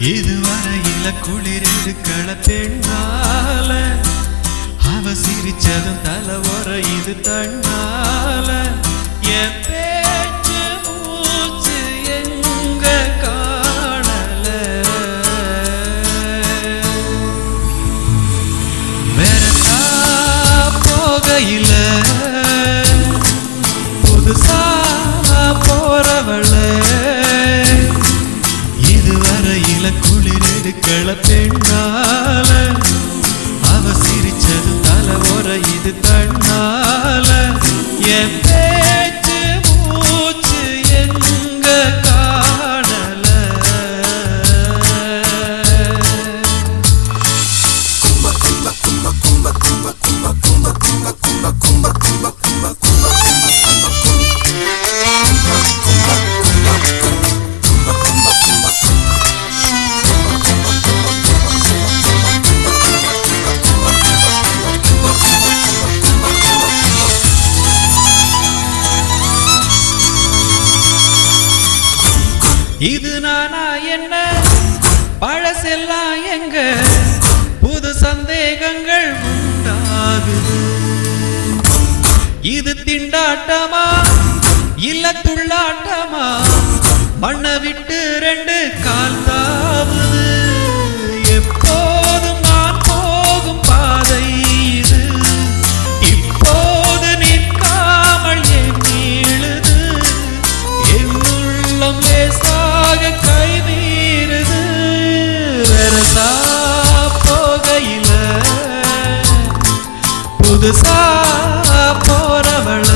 இதுவரையில குளிரெடுக்கள பெண்ணால அவ சிரிச்சதும் தலை உரையுது தன்னால என் பேச்சு மூச்சு எங்க காணல வேறதா போகையில புதுசா போறவள இதுவரையில குளிரெடுக்கள பெண்ணால அவ சிரிச்சது தலை உரையுது தன்னால என் பேச்சு மூச்சு எங்க காணல இது நானா என்ன பழசெல்லாம் எங்க புது சந்தேகங்கள் உண்டாகுது இது திண்டாட்டமா இல்ல துள்ளாட்டமா மண்ணை விட்டு ரெண்டு கால் தாவுது எப்போதும் நான் போகும் பாதை இது இப்போது நிற்காமல் என் நீளுது என் உள்ளம் லேசாக கை மீறுது வெரசா போகையில புதுசா போறவள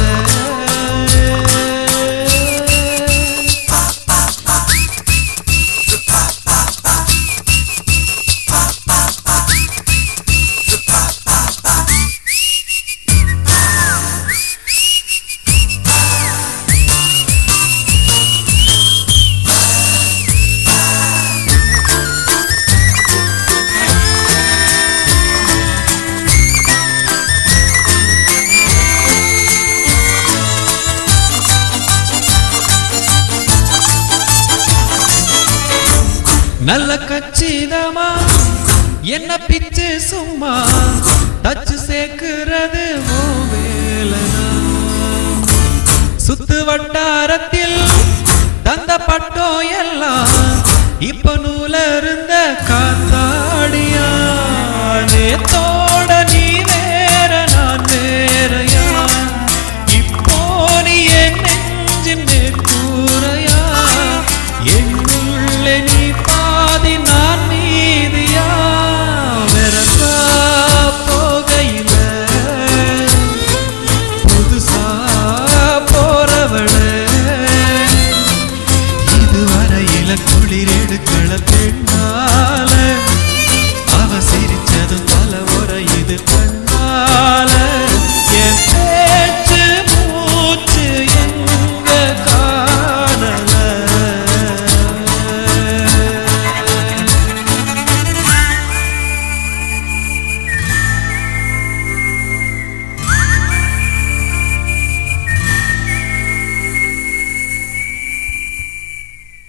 நல்ல கச்சிதமா என்ன பிச்சு சும்மா தச்சு சேர்க்கிறது ஓ வேலனா சுத்து வட்டாரத்தில் தந்த பட்டோ எல்லாம் இப்ப நூல இருந்த காத்தாடியா நேத்தோட நீ வேற நான் வேறையா இப்போ நீ என் நெஞ்சின் கூறையா என்னுள்ள நீ பாதி நான் நீதியா வெரசா போகையில புதுசா போறவள இதுவரையில குளிரெடுக்கள பெண்ணா